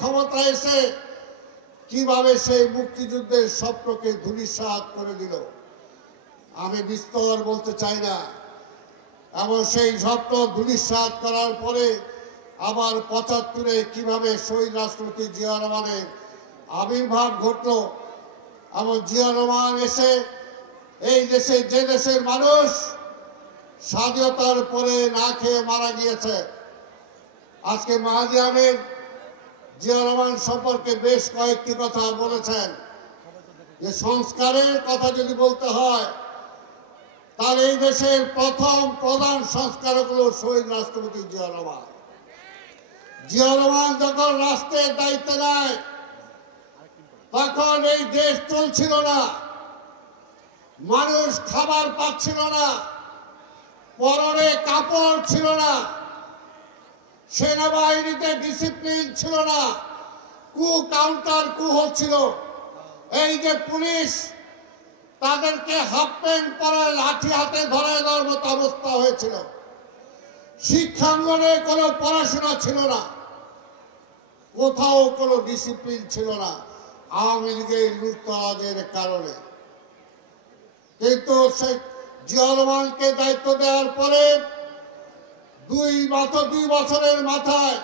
ক্ষমতায় এসে কিভাবে সেই মুক্তিযুদ্ধের স্বপ্নকে ধূলিসাৎ করে দিল আমি বিস্তর বলতে চাই না। এবং সেই স্বপ্ন ধূলিসাৎ করার পরে আবার ৭৫-এ কিভাবে শহীদ রাষ্ট্রপতি জিয়া রহমানের আবির্ভাব ঘটল এবং জিয়া রহমান এসে এই দেশে যে দেশের মানুষ স্বাধীনতার পরে না খেয়ে মারা গিয়েছে, আজকে মাহাদি আহমেদ জিয়া রহমান সম্পর্কে বেশ কয়েকটি কথা বলেছেন যে সংস্কারের কথা যদি বলতে হয় তাহলে এই দেশের প্রথম প্রধান সংস্কারক হলো শহীদ রাষ্ট্রপতি জিয়া রহমান। জিয়া রহমান যখন রাষ্ট্রের দায়িত্ব নেয় তখন এই দেশ চলছিল না, মানুষ খাবার পাচ্ছিল না, পরনে কাপড় ছিল না, সেনাবাহিনীতে ডিসিপ্লিন ছিল না, কাউন্টার হচ্ছিল। এই যে পুলিশ তাদেরকে হাফ প্যান্ট পরে লাঠি হাতে ধরে দেওয়ার মতো অবস্থা হয়েছিল। শিক্ষাঙ্গনে কোনো পড়াশোনা ছিল না, কোথাও কোনো ডিসিপ্লিন ছিল না আওয়ামী লীগের লুটতরাজের কারণে। কিন্তু জিয়া রহমানকে দায়িত্ব দেওয়ার পরে ২ বছরের মাথায়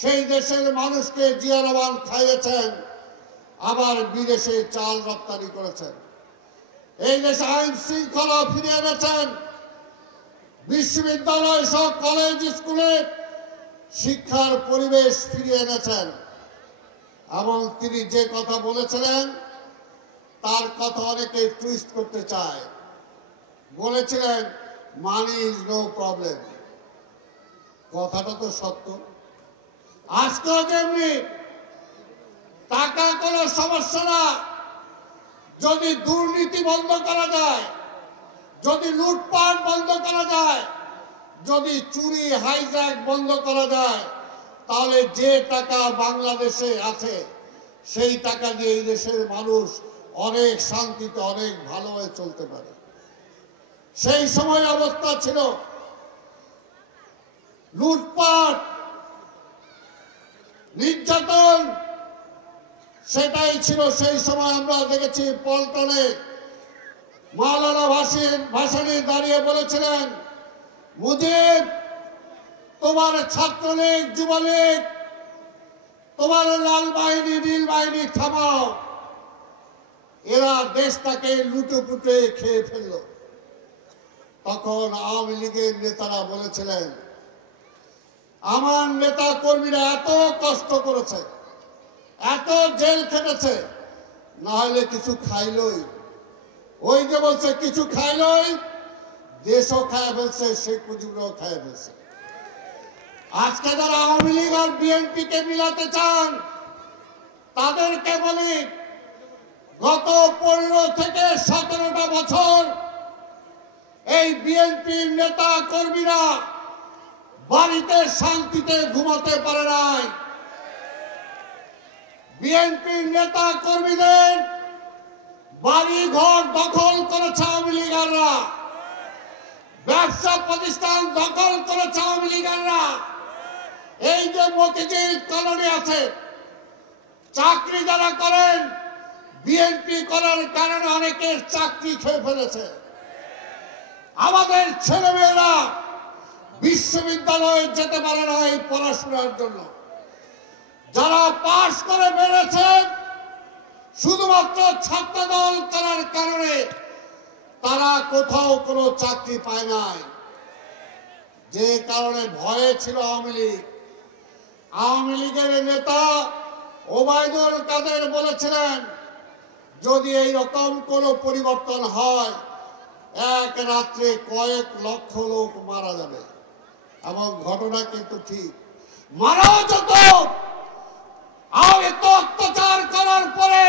সেই দেশের মানুষকে জিয়া রহমান খাইয়েছেন, আবার বিদেশে চাল রপ্তানি করেছেন, এই দেশে আইন শৃঙ্খলা ফিরিয়ে এনেছেন, বিশ্ববিদ্যালয় সহ কলেজ স্কুলে শিক্ষার পরিবেশ ফিরিয়ে এনেছেন। এবং তিনি যে কথা বলেছিলেন তার কথা অনেকে টুইস্ট করতে চায়। বলেছিলেন মানি ইজ নো প্রবলেম, কথাটা তো সত্য। আজকেও যেমনি টাকা কোনো সমস্যা না, যদি দুর্নীতি বন্ধ করা যায়, যদি লুটপাট বন্ধ করা যায়, যদি চুরি হাইজ্যাক বন্ধ করা যায়, তাহলে যে টাকা বাংলাদেশে আছে সেই টাকা দিয়ে এই দেশের মানুষ অনেক শান্তিতে অনেক ভালোভাবে চলতে পারে। সেই সময় অবস্থা ছিল লুটপাট, নির্যাতন, সেটাই ছিল সেই সময়। আমরা দেখেছি পল্টনে মাওলানা ভাসানী দাঁড়িয়ে বলেছিলেন, মুজিব তোমার ছাত্রলীগ যুবলীগ তোমার লাল বাহিনী নীল বাহিনী থামাও, এরা দেশটাকে লুটেপুটে খেয়ে ফেলল। তখন আওয়ামী লীগের নেতারা বলেছিলেন আমার নেতা কর্মীরা এত কষ্ট করেছে, এত জেল খেটেছে, না হলে কিছু খাইলই। ওই যে বলছে কিছু খাইলই, দেশও খায় ফেলছে, শেখ মুজিবরাও খায় ফেলছে। আজকে যারা আওয়ামী লীগ আর বিএনপি কে মিলাতে চান তাদেরকে বলি, গত 15 থেকে 17টা বছর এই বিএনপির নেতা কর্মীরা বাড়িতে শান্তিতে ঘুমাতে পারে নাই। বিএনপির নেতা কর্মীদের বাড়ি ঘর দখল করেছে আওয়ামী লীগাররা, ব্যবসা প্রতিষ্ঠান দখল করেছে আওয়ামী লীগাররা। এই যে মতিঝিল কলোনি আছে, চাকরি যারা করেন বিএনপি করার কারণে অনেকের চাকরি খেয়ে ফেলেছে। আমাদের ছেলেমেয়েরা বিশ্ববিদ্যালয়ে যেতে পারে না এই পড়াশোনার জন্য। যারা পাশ করে বেড়েছে শুধুমাত্র ছাত্রদল করার কারণে তারা কোথাও কোনো চাকরি পায় নাই। যে কারণে ভয়ে ছিল আওয়ামী লীগ। আওয়ামী লীগের নেতা ওবায়দুল কাদের বলেছিলেন যদি এই রকম কোনো পরিবর্তন হয় এক রাত্রে কয়েক লক্ষ লোক মারা যাবে। এবং ঘটনা কিন্তু ঠিক, মারাও যেত। আর এত অত্যাচার করার পরে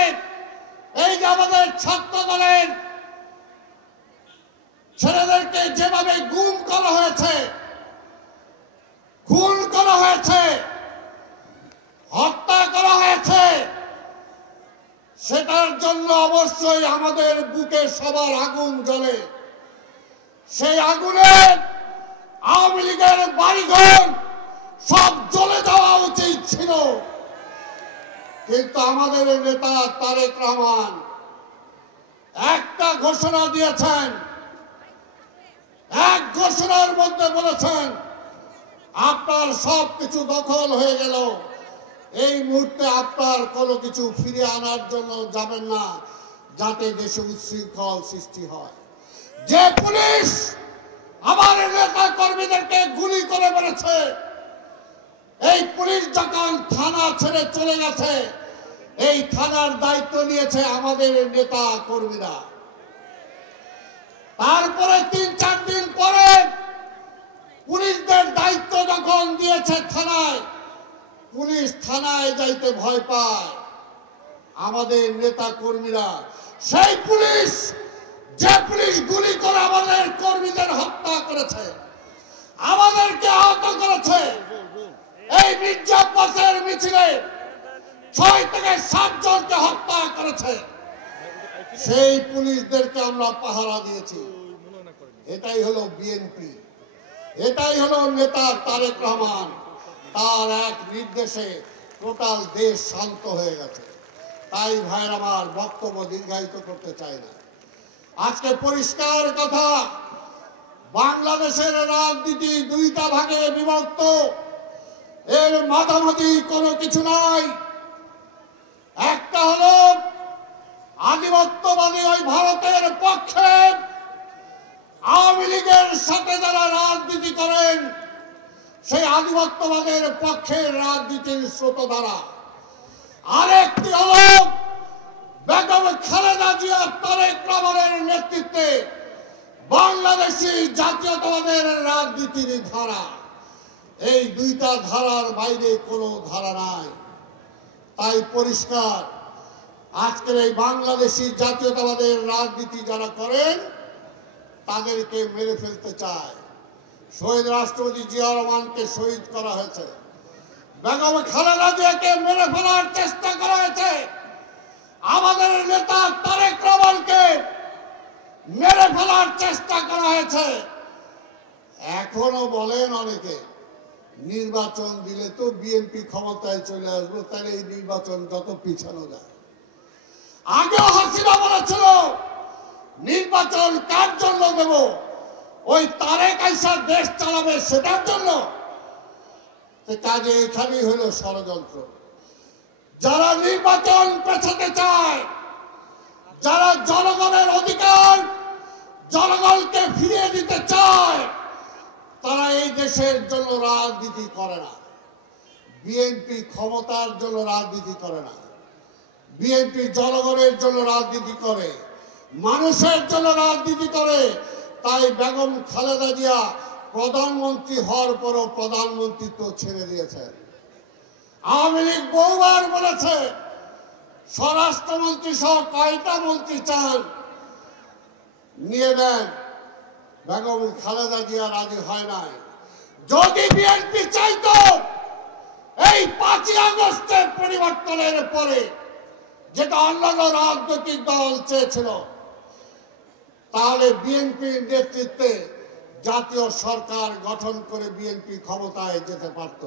এই যে আমাদের ছাত্র দলের ছেলেদেরকে যেভাবে গুম করা হয়েছে, খুন করা হয়েছে, হত্যা করা হয়েছে, সেটার জন্য অবশ্যই আমাদের বুকে সবার আগুন জ্বলে। সেই আগুনে আওয়ামী লীগের বাড়িঘর সব জ্বলে যাওয়া উচিত ছিল। কিন্তু আমাদের নেতা তারেক রহমান একটা ঘোষণা দিয়েছেন, এক ঘোষণার মধ্যে বলেছেন আপনার সবকিছু দখল হয়ে গেল, এই মুহূর্তে আপনার কোনো কিছু ফিরে আনার জন্য যাবেন না, যাতে দেশে উচ্ছৃঙ্খল সৃষ্টি হয়। যে পুলিশ আমার নেতা কর্মীদেরকে গুলি করে মেরেছে, এই পুলিশ যখন থানা ছেড়ে চলে গেছে, এই থানার দায়িত্ব নিয়েছে আমাদের নেতা কর্মীরা। তারপরে 3-4 দিন পরে পুলিশদের দায়িত্ব যখন দিয়েছে থানায়, পুলিশ থানায় যাইতে ভয় পায়। আমাদের নেতা কর্মীরা, সেই পুলিশ যে পুলিশ গুলি করে আমাদের কর্মীদের হত্যা করেছে, আমাদেরকে আহত করেছে, এই মির্জা আব্বাসের মিছিলে 6 থেকে 7 জনকে হত্যা করেছে, সেই পুলিশদেরকে আমরা পাহারা দিয়েছি। এটাই হলো বিএনপি, এটাই হলো নেতা তারেক রহমান। তার এক নির্দেশে টোটাল দেশ শান্ত হয়ে গেছে। তাই ভাইয়ের আমার বক্তব্য দীর্ঘায়িত করতে চাই না। আজকে পরিষ্কার কথা, বাংলাদেশের রাজনীতি 2টা ভাগে বিভক্ত, এর মাঝামাঝি কোনো কিছু নাই। একটা হলো আধিপত্যবাদী ওই ভারতের পক্ষে আওয়ামী লীগের সাথে যারা রাজনীতি করেন, সেই আধিপত্যবাদের পক্ষের রাজনীতির স্রোতধারা। আরেকটি হলো বেগম খালেদা জিয়া তারেক রহমানের নেতৃত্বে বাংলাদেশি জাতীয়তাবাদের রাজনীতির ধারা। এই 2টা ধারার বাইরে কোনো ধারা নাই। তাই পরিষ্কার, আজকের এই বাংলাদেশি জাতীয়তাবাদের রাজনীতি যারা করেন, তাদেরকে মেরে ফেলতে চায়। শহীদ রাষ্ট্রপতি জিয়া রহমানকে শহীদ করা হয়েছে, বেগম খালেদা জিয়াকে মেরে ফেলার চেষ্টা করা হয়েছে, আমাদের নেতা তারেক রহমানকে মেরে ফেলার চেষ্টা করা হয়েছে। এখনো বলেন অনেকে, নির্বাচন দিলে তো বিএনপি ক্ষমতায় চলে আসবে, তাহলে এই নির্বাচন যত পিছানো যায়। আগেও হাসিনা বলেছিল নির্বাচন কার জন্য দেব, ওই তারেক আইসা দেশ চালাবে সেটার জন্য। কাজে এখানেই হলো ষড়যন্ত্র। যারা নির্বাচন পেছাতে চায়, যারা জনগণের অধিকার জনগণকে ফিরিয়ে দিতে চায়, তারা এই দেশের জন্য রাজনীতি করে না। বিএনপি ক্ষমতার জন্য রাজনীতি করে না, বিএনপি জনগণের জন্য রাজনীতি করে, মানুষের জন্য রাজনীতি করে। তাই বেগম খালেদা জিয়া প্রধানমন্ত্রী হওয়ার পরও প্রধানমন্ত্রিত্ব ছেড়ে দিয়েছেন। আওয়ামী লীগ বহুবার বলেছে স্বরাষ্ট্রমন্ত্রী সহ কয়টা মন্ত্রী চান নিয়ে দেন, বেগম খালেদা জিয়া রাজি হয় নাই। যদি বিএনপি চাইতো এই 5ই আগস্টের পরিবর্তনের পরে, যেটা অন্যান্য রাজনৈতিক দল চেয়েছিল, তাহলে বিএনপির নেতৃত্বে জাতীয় সরকার গঠন করে বিএনপি ক্ষমতায় যেতে পারত।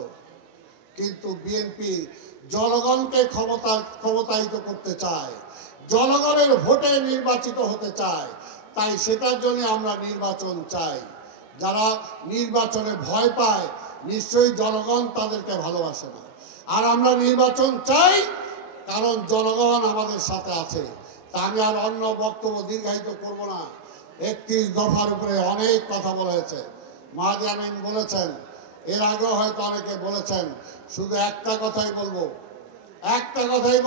কিন্তু বিএনপি জনগণকে ক্ষমতায়িত করতে চায়, জনগণের ভোটে নির্বাচিত হতে চায়। তাই সেটার জন্য আমরা নির্বাচন চাই। যারা নির্বাচনে ভয় পায়, নিশ্চয়ই জনগণ তাদেরকে ভালোবাসে না। আর আমরা নির্বাচন চাই কারণ জনগণ আমাদের সাথে আছে। তা আমি আর অন্য বক্তব্য দীর্ঘায়িত করব না। 31 দফার উপরে অনেক কথা বলা হয়েছে। মাহাদি আমিন বলেছেন, এর আগেও হয়তো অনেকে বলেছেন। শুধু একটা কথাই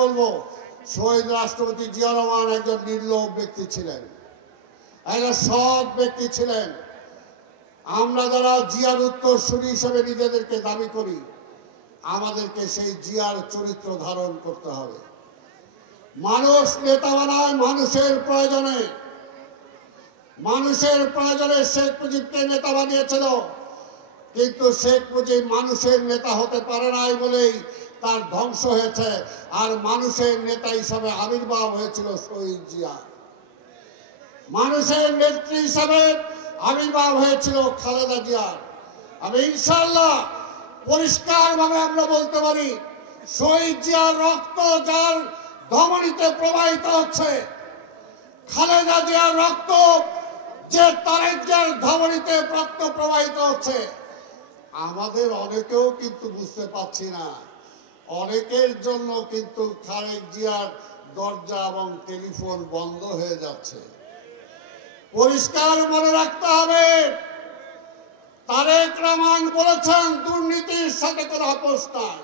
বলবো, শহীদ রাষ্ট্রপতি জিয়া রহমান একজন নির্লোভ ব্যক্তি ছিলেন, একজন সৎ ব্যক্তি ছিলেন। আমরা যারা জিয়ার উত্তরসূরি হিসেবে নিজেদেরকে দাবি করি, আমাদেরকে সেই জিয়ার চরিত্র ধারণ করতে হবে। মানুষ নেতা বানায় মানুষের প্রয়োজনে। শেখ মুজিবকে নেতা বানিয়েছিল, কিন্তু শেখ মুজিব মানুষের নেতা হতে পারে নাই বলেই তার ধ্বংস হয়েছে। আর মানুষের নেতা হিসাবে আবির্ভাব হয়েছিল শহীদ জিয়া, মানুষের নেত্রী হিসাবে আবির্ভাব হয়েছিল খালেদা জিয়ার। আমি ইনশাআল্লাহ পরিষ্কারভাবে আমরা বলতে পারি, শহীদ জিয়ার রক্ত যার ধমনীতে প্রবাহিত হচ্ছে, খালেদা জিয়ার রক্ত যে তারেক জিয়ার ধমনীতে রক্ত প্রবাহিত হচ্ছে, আমাদের অনেকেও কিন্তু বুঝতে পারছি না। অনেকের জন্য কিন্তু খালেদা জিয়ার দরজা এবং টেলিফোন বন্ধ হয়ে যাচ্ছে। পরিষ্কার মনে রাখতে হবে, তারেক রহমান বলেছেন দুর্নীতির সাথে কোনো আপোষ নাই,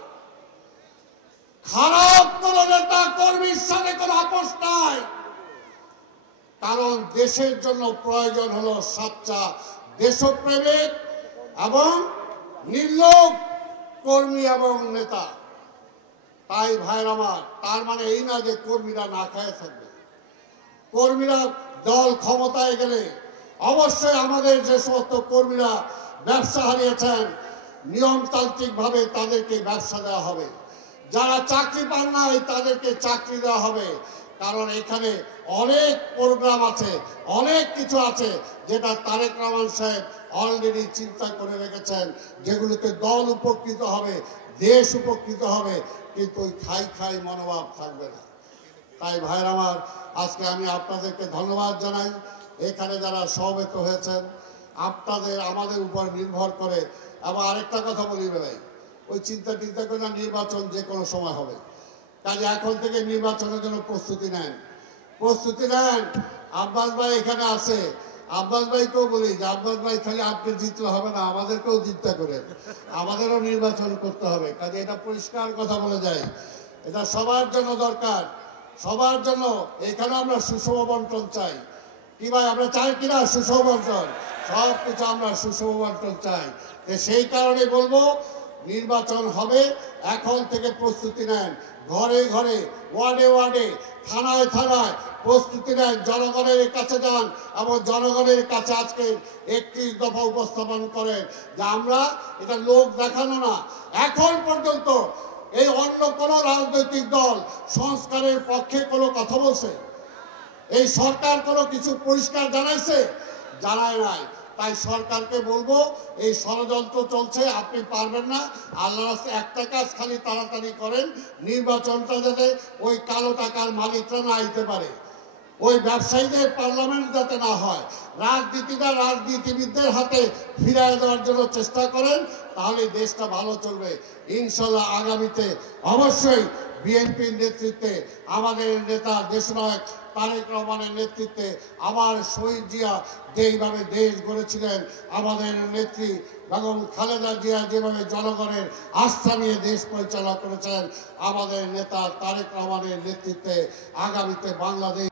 খারাপ কোন নেতা কর্মীর সাথে কোনো আপোষ নাই। কারণ দেশের জন্য প্রয়োজন হলো সাচ্চা দেশপ্রেমিক এবং নির্লোভ কর্মী এবং নেতা। তাই ভাইর আমার, তার মানে এই না যে কর্মীরা না খায় থাকবে। কর্মীরা দল ক্ষমতায় গেলে অবশ্যই আমাদের যে সমস্ত কর্মীরা ব্যবসা হারিয়েছেন, নিয়মতান্ত্রিক ভাবে তাদেরকে ব্যবসা দেওয়া হবে। যারা চাকরি পান নাই তাদেরকে চাকরি দেওয়া হবে। কারণ এখানে অনেক প্রোগ্রাম আছে, অনেক কিছু আছে যেটা তারেক রহমান সাহেব অলরেডি চিন্তা করে রেখেছেন, যেগুলোতে দল উপকৃত হবে, দেশ উপকৃত হবে, কিন্তু ওই খাই খাই মনোভাব থাকবে না। তাই ভাইর আমার, আজকে আমি আপনাদেরকে ধন্যবাদ জানাই। এখানে যারা সমবেত হয়েছেন, আপনাদের আমাদের উপর নির্ভর করে। আবার আরেকটা কথা বলি ভাই, ওই চিন্তা করে না, নির্বাচন যে কোনো সময় হবে, কাজে এখন থেকে নির্বাচনের জন্য প্রস্তুতি নেন। আব্বাস ভাই এখানে আছে, আব্বাস ভাইকেও বলি যে আব্বাস ভাই খালি আপনি জিতলে হবে না, আমাদেরকেও জিততে করেন, আমাদেরও নির্বাচন করতে হবে। কাজে এটা পরিষ্কার কথা বলে যায়, এটা সবার জন্য দরকার, সবার জন্য। এখানে আমরা সুষম বন্টন চাই। কি ভাই, আমরা চাই কিনা সুষম বন্টন? সব কিছু আমরা সুষম বন্টন চাই। সেই কারণে বলবো, নির্বাচন হবে, এখন থেকে প্রস্তুতি নেন। ঘরে ঘরে, ওয়ার্ডে ওয়ার্ডে, থানায় থানায় প্রস্তুতি নেন। জনগণের কাছে যান এবং জনগণের কাছে আজকে 31 দফা উপস্থাপন করেন যে আমরা এটা লোক দেখানো না। এখন পর্যন্ত এই অন্য কোন রাজনৈতিক দল সংস্কারের পক্ষে কোনো কথা বলছে? এই সরকার কোনো কিছু পরিষ্কার জানাইছে? জানায় নাই। তাই সরকারকে বলবো, এই ষড়যন্ত্র চলছে, আপনি পারবেন না। আল্লাহর রাস্তায় একটা কাজ খালি তাড়াতাড়ি করেন, নির্বাচনটা যাতে ওই কালো টাকার মালিকরা না আইতে পারে, ওই ব্যবসায়ীদের পার্লামেন্ট যাতে না হয়, রাজনীতিবিদদের হাতে ফিরিয়ে দেওয়ার জন্য চেষ্টা করেন, তাহলে দেশটা ভালো চলবে ইনশাল্লাহ। আগামীতে অবশ্যই বিএনপির নেতৃত্বে, আমাদের নেতা দেশনায়ক তারেক রহমানের নেতৃত্বে, আমার শহীদ জিয়া যেইভাবে দেশ গড়েছিলেন, আমাদের নেত্রী বেগম খালেদা জিয়া যেভাবে জনগণের আস্থা নিয়ে দেশ পরিচালনা করেছেন, আমাদের নেতা তারেক রহমানের নেতৃত্বে আগামীতে বাংলাদেশ